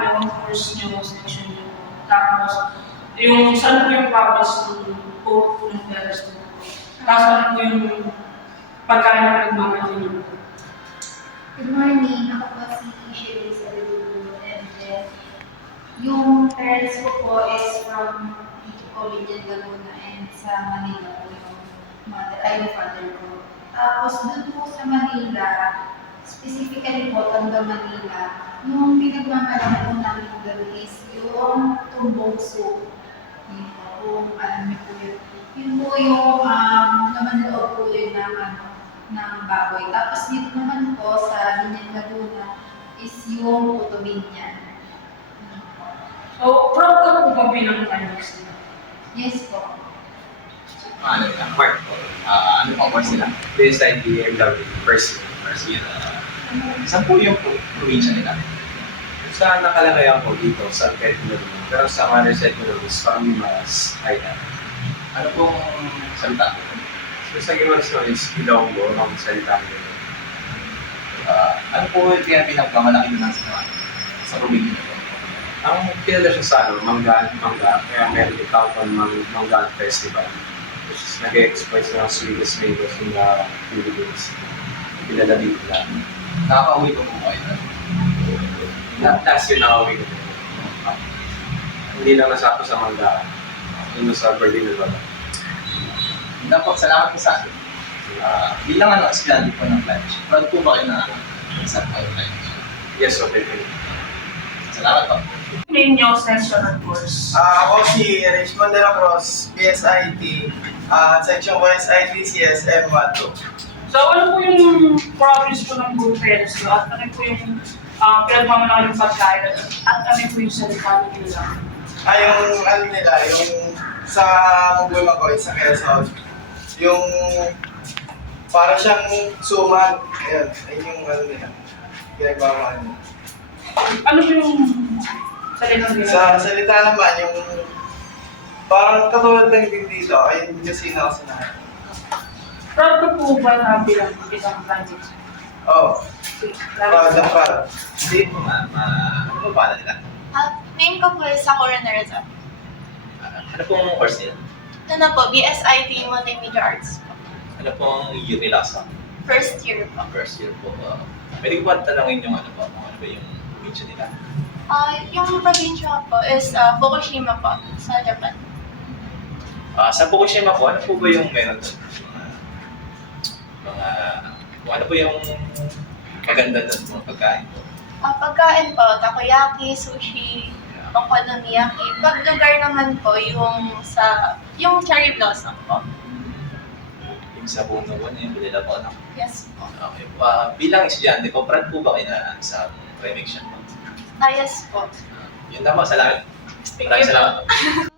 nyo, ang course nyo, section nyo. Tapos, yung saan po yung province ng po ng Paris mo. Tapos ano po yung pagkain na nagmamahal nyo. Good morning, ako po si Shirley Saludo, and then yung parents ko po is from dito po, Region Laguna, and sa Manila po yung father ko. Tapos doon po sa Manila, specifically po, Tondo, Manila, yung pinagmamalaki po namin doon is yung tumbong soup. Yun po, kung alam niyo po yun. Yun po yung naman loob po yun ng baboy. Tapos dito naman po sa Binyan Laguna is yung puto binyan. So, proud ka po ba bilang finalist nila? Yes po. Ano na, Mark, ano pa course nila? PSID MW first year. First year. Saan po yung probinsya nila? Sa nakalagayan ko dito sa Quezon, pero sa other side ko is parang mas island. Ano pong salita? So sa Gimaras no is Ilonggo, ang salita ko. Ano po yung pinagkamalaki na sa probinsya nila? Ang kilala siya sa Manggaan, kaya meron ikaw pa Manggaan Festival. Which is nag-exploit ng sweetest mangoes in the Philippines. Kilala dito lang. Nakaka-uwi ko po kayo na. Last year nakawin ko. Hindi lang nasako sa Manggaan. Yung sa Berlin na ba? Dapat salamat po sa akin. Bilang estudyante po ng lunch, proud po ba kayo na sa kayo lunch? Yes, okay. Salamat po. Name nyo, session at course. Ako si Richmond de la Cruz, BSIT, section ko SIT, CSM 1-2. So, ano po yung province po ng good parents nyo? At ano po yung pinagmamalaki ng pagkain? At ano po yung salita nila? Yung ano nila, yung sa Mugulma ko, sa Quezon, yung para siyang suman. Ayun yung ano nila, ginagawa nila. Ano po yung salita nila? Sa salita naman, yung parang katulad ng din dito, ayun kasi nakasanahan. Proud ka po ba na bilang isang franchise? Oo, proud na proud. Hindi po ma'am, ano po pala nila? Name ko po is Sakura Narazan. Ano pong course nila? Ano po, BSIT Multimedia Arts po. Ano pong year nila sa First year po. first year po? Pwede ko ba tanongin yung ano po, kung ano ba yung probinsya nila? Yung probinsya po is Fukushima po, sa Japan. Sa Fukushima po, ano po ba yung meron doon? Kung ano po yung maganda doon mga pagkain po? Pagkain po, takoyaki, sushi, okonomiyaki. Pag lugar naman po, yung cherry blossom po. Yung sa buong na yung bilila po, ano? Yes po. Okay. Bilang estudyante ko, proud po ba kayo na sa Remix po? Yes po. Yun na po, salamat. Thank Maraming you po. salamat.